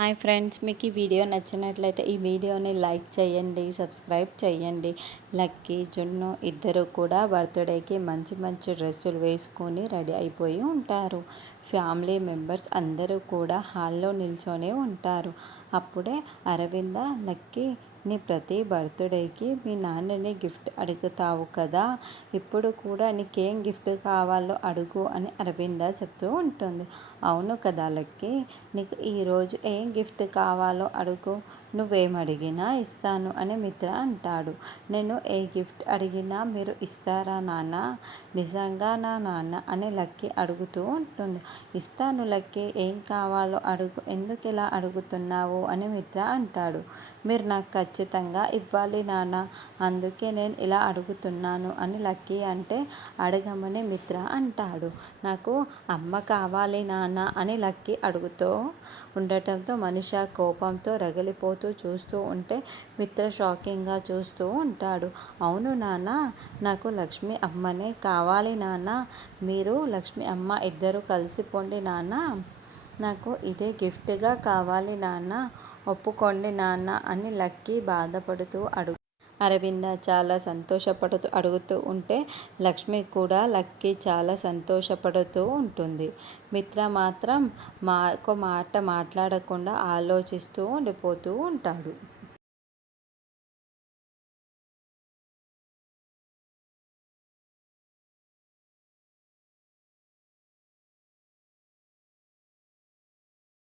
Hi friends, మీకు ఈ video నచ్చినట్లయితే ఈ వీడియోని లైక్ చేయండి, సబ్స్క్రైబ్ చేయండి. లక్కీ, జున్ను ఇద్దరు కూడా బర్త్డేకి మంచి మంచి డ్రెస్సులు వేసుకొని రెడీ అయిపోయి ఉంటారు. ఫ్యామిలీ మెంబర్స్ అందరూ కూడా హాల్లో నిల్చొని ఉంటారు. అప్పుడే అరవింద, లక్కీ, నీ ప్రతి బర్త్డేకి మీ నాన్నని గిఫ్ట్ అడుగుతావు కదా, ఇప్పుడు కూడా నీకేం గిఫ్ట్ కావాలో అడుగు అని అరవింద చెప్తూ ఉంటుంది. అవును కదా లక్కీ, నీకు ఈరోజు ఏం గిఫ్ట్ కావాలో అడుగు, నువ్వేం అడిగినా ఇస్తాను అని మిత్ర అంటాడు. నేను ఏ గిఫ్ట్ అడిగినా మీరు ఇస్తారా నాన్న? నిజంగా నా నాన్న అని లక్కీ అడుగుతూ ఉంటుంది. ఇస్తాను లక్కీ, ఏం కావాలో అడుగు, ఎందుకు ఇలా అడుగుతున్నావు అని మిత్ర అంటాడు. మీరు నాకు ఖచ్చితంగా ఇవ్వాలి నాన్న, అందుకే నేను ఇలా అడుగుతున్నాను అని లక్కీ అంటే, అడగమని మిత్ర అంటాడు. నాకు అమ్మ కావాలి నాన్న అని లక్కీ అడుగుతూ ఉండటంతో మనిషా కోపంతో రగిలిపోతూ చూస్తూ ఉంటే మిత్ర షాకింగ్గా చూస్తూ ఉంటాడు. అవును నాన్న, నాకు లక్ష్మి అమ్మనే కావాలి నాన్న, మీరు లక్ష్మి అమ్మ ఇద్దరు కలిసిపోండి నాన్న, నాకు ఇదే గిఫ్ట్గా కావాలి నాన్న, ఒప్పుకోండి నాన్న అని లక్కీ బాధపడుతూ అరవింద చాలా సంతోషపడుతూ అడుగుతూ ఉంటే లక్ష్మి కూడా లక్కీ చాలా సంతోషపడుతూ ఉంటుంది. మిత్ర మాత్రం ఒక మాట మాట్లాడకుండా ఆలోచిస్తూ ఉండిపోతూ ఉంటాడు.